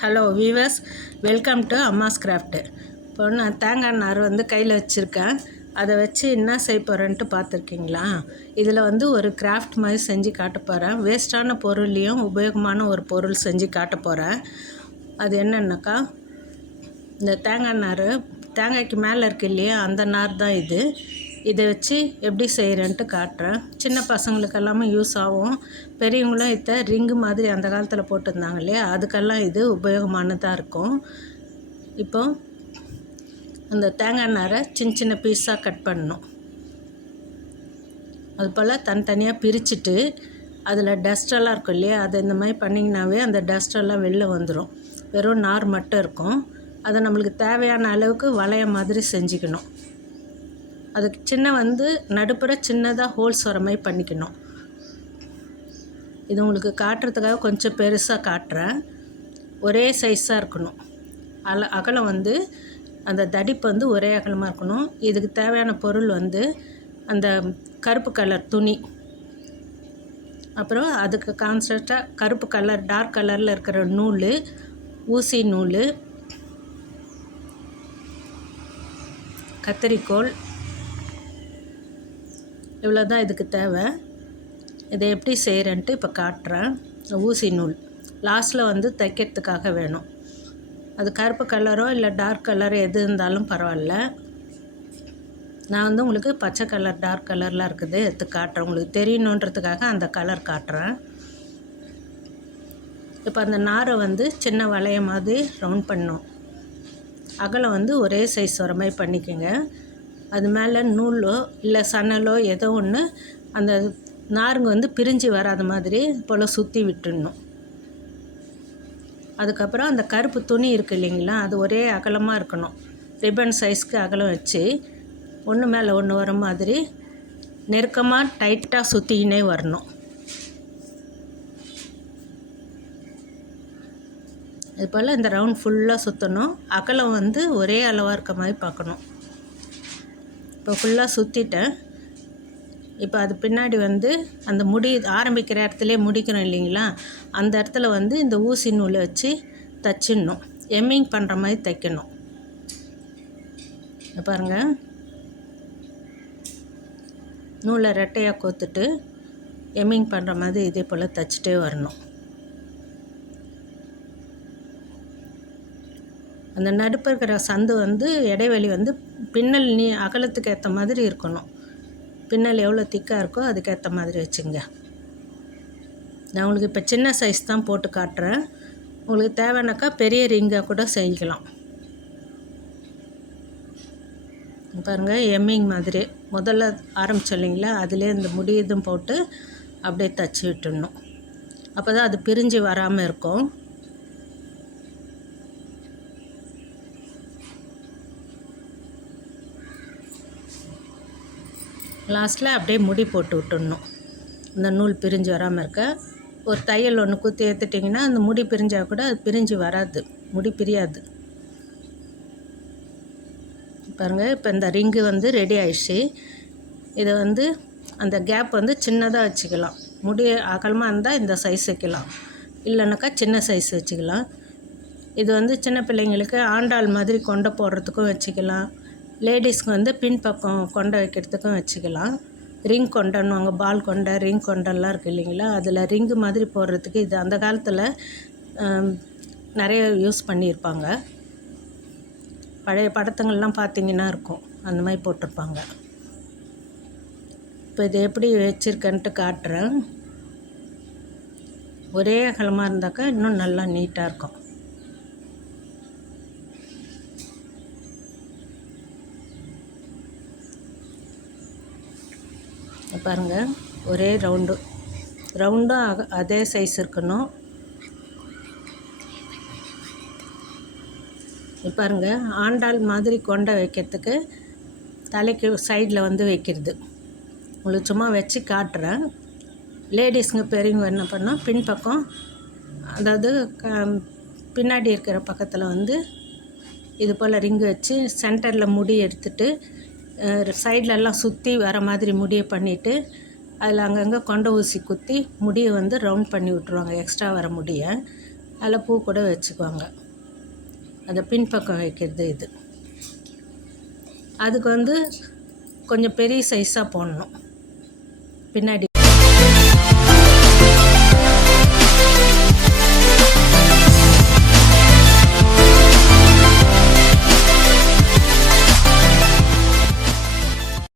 Hello viewers, welcome to Amma's craft. இப்போ நான் தேங்காய் நார் கையில் வச்சுருக்கேன். அதை வச்சு என்ன செய்ய போகிறேன்ட்டு பார்த்துருக்கீங்களா? இதில் ஒரு கிராஃப்ட் மாதிரி செஞ்சு காட்ட போகிறேன். வேஸ்ட்டான பொருள்லேயும் உபயோகமான ஒரு பொருள் செஞ்சு காட்ட போகிறேன். அது என்னென்னாக்கா, இந்த தேங்காய் நார், தேங்காய்க்கு மேலே இருக்கு இல்லையா, அந்த நார் தான் இது. இதை வச்சு எப்படி செய்கிறேன்ட்டு காட்டுறேன். சின்ன பசங்களுக்கெல்லாமே யூஸ் ஆகும். பெரியவங்களும் இதை ரிங்கு மாதிரி அந்த காலத்தில் போட்டிருந்தாங்க இல்லையா, அதுக்கெல்லாம் இது உபயோகமானதாக இருக்கும். இப்போது அந்த தேங்காய் நாரை சின்ன சின்ன பீஸாக கட் பண்ணணும். அதுபோல் தனித்தனியாக பிரிச்சுட்டு அதில் டஸ்டெல்லாம் இருக்கும் இல்லையா, அதை இந்த மாதிரி பண்ணிங்கனாவே அந்த டஸ்டெல்லாம் வெளில வந்துடும். வெறும் நார் மட்டும் இருக்கும். அதை நம்மளுக்கு தேவையான அளவுக்கு வளைய மாதிரி செஞ்சுக்கணும். அதுக்கு நடுப்புற சின்னதாக ஹோல்ஸ் வர மாதிரி பண்ணிக்கணும். இது உங்களுக்கு காட்டுறதுக்காக கொஞ்சம் பெருசாக காட்டுறேன். ஒரே சைஸாக இருக்கணும். அகலம் அந்த தடிப்பு ஒரே அகலமாக இருக்கணும். இதுக்கு தேவையான பொருள் அந்த கருப்பு கலர் துணி, அப்புறம் அதுக்கு கான்செப்டாக கருப்பு கலர் டார்க் கலரில் இருக்கிற நூல், ஊசி நூல், கத்தரிக்கோல், இவ்வளோ தான் இதுக்கு தேவை. இதை எப்படி செய்கிறேன்ட்டு இப்போ காட்டுறேன். ஊசி நூல் லாஸ்ட்டில் தைக்கிறதுக்காக வேணும். அது கருப்பு கலரோ இல்லை டார்க் கலர் எது இருந்தாலும் பரவாயில்ல. நான் உங்களுக்கு பச்சை கலர் டார்க் கலர்லாம் இருக்குது எடுத்து காட்டுறேன். உங்களுக்கு தெரியணுன்றதுக்காக அந்த கலர் காட்டுறேன். இப்போ அந்த நாரை சின்ன வளைய மாதிரி ரவுண்ட் பண்ணணும். அகலம் ஒரே சைஸ் வர மாதிரி பண்ணிக்கோங்க. அது மேலே நூலோ இல்லை சணலோ ஏதோ ஒன்று அந்த நாருங்க பிரிஞ்சு வராத மாதிரி போல் சுற்றி விட்டுடணும். அதுக்கப்புறம் அந்த கருப்பு துணி இருக்குது இல்லைங்களா, அது ஒரே அகலமாக இருக்கணும். ரிப்பன் சைஸ்க்கு அகலம் வச்சு ஒன்று மேலே ஒன்று வர மாதிரி நெருக்கமாக டைட்டாக சுற்றிக்கினே வரணும். இது போல் இந்த ரவுண்ட் ஃபுல்லாக சுற்றணும். அகலம் ஒரே அளவாக இருக்க மாதிரி பார்க்கணும். இப்போ ஃபுல்லாக சுற்றிட்டேன். இப்போ அது பின்னாடி அந்த முடி ஆரம்பிக்கிற இடத்துலேயே முடிக்கணும் இல்லைங்களா, அந்த இடத்துல இந்த ஊசி நூலை வச்சு தைச்சிடணும். எம்மிங் பண்ணுற மாதிரி தைக்கணும். பாருங்கள், நூலை ரெட்டையாக கோத்துட்டு எம்மிங் பண்ணுற மாதிரி இதே போல் தைச்சிட்டே வரணும். அந்த நடுப்பு இருக்கிற சந்து இடைவெளி பின்னல் அகலத்துக்கு ஏற்ற மாதிரி இருக்கணும். பின்னல் எவ்வளோ திக்காக இருக்கோ அதுக்கேற்ற மாதிரி வச்சுங்க. நான் உங்களுக்கு இப்போ சின்ன சைஸ் தான் போட்டு காட்டுறேன். உங்களுக்கு தேவைனாக்கா பெரிய ரிங்காக கூட செஞ்சுக்கலாம். பாருங்கள், எம்மிங் மாதிரி முதல்ல ஆரம்பித்தோம் இல்லைங்களா, அதிலே இந்த முடியதும் போட்டு அப்படியே தச்சு விட்டுடணும். அப்போ தான் அது பிரிஞ்சு வராமல் இருக்கும். லாஸ்ட்டில் அப்படியே முடி போட்டு விட்டுடணும். இந்த நூல் பிரிஞ்சு வராமல் இருக்க ஒரு தையல் ஒன்று குத்தி ஏற்றுட்டிங்கன்னா அந்த முடி பிரிஞ்சால் கூட அது பிரிஞ்சு வராது, முடி பிரியாது. பாருங்கள், இப்போ இந்த ரிங்கு ரெடி ஆயிடுச்சு. இதை அந்த கேப் சின்னதாக வச்சுக்கலாம். முடி அகலமாக இருந்தால் இந்த சைஸ் வைக்கலாம், இல்லைனாக்கா சின்ன சைஸ் வச்சுக்கலாம். இது சின்ன பிள்ளைங்களுக்கு ஆண்டாள் மாதிரி கொண்டை போடுறதுக்கும் வச்சுக்கலாம். லேடிஸ்க்கு பின்பக்கம் கொண்டை வைக்கிறதுக்கும் வச்சுக்கலாம். ரிங் கொண்டைன்னுவாங்க, பால் கொண்டை, ரிங் கொண்டெல்லாம் இருக்குது இல்லைங்களா, அதில் ரிங்கு மாதிரி போடுறதுக்கு இது அந்த காலத்தில் நிறைய யூஸ் பண்ணியிருப்பாங்க. பழைய படத்துங்கள்லாம் பார்த்திங்கன்னா இருக்கும், அந்த மாதிரி போட்டிருப்பாங்க. இப்போ இது எப்படி வச்சுருக்கேன்ட்டு காட்டுறேன். ஒரே அகலமாக இருந்தாக்கா இன்னும் நல்லா நீட்டாக இருக்கும். பாருங்கள், ஒரே ரவுண்டும் அதே சைஸ் இருக்கணும். பாருங்கள், ஆண்டாள் மாதிரி கொண்டை வைக்கிறதுக்கு தலைக்கு சைடில் வைக்கிறது. உங்களுக்கு சும்மா வச்சு காட்டுறேன். லேடிஸுங்க பெரியவங்க என்ன பண்ணால் பின்பக்கம், அதாவது பின்னாடி இருக்கிற பக்கத்தில் இது போல் ரிங்கு வச்சு சென்டரில் முடி எடுத்துட்டு சைட்லெல்லாம் சுற்றி வர மாதிரி முடியை பண்ணிவிட்டு அதில் அங்கங்கே கொண்டை ஊசி குத்தி முடியை ரவுண்ட் பண்ணி விட்ருவாங்க, எக்ஸ்ட்ரா வர முடியை. அதில் பூ கூட வச்சுக்குவாங்க. அதை பின்பக்கம் வைக்கிறது இது. அதுக்கு வந்து கொஞ்சம் பெரிய சைஸாக போடணும் பின்னாடி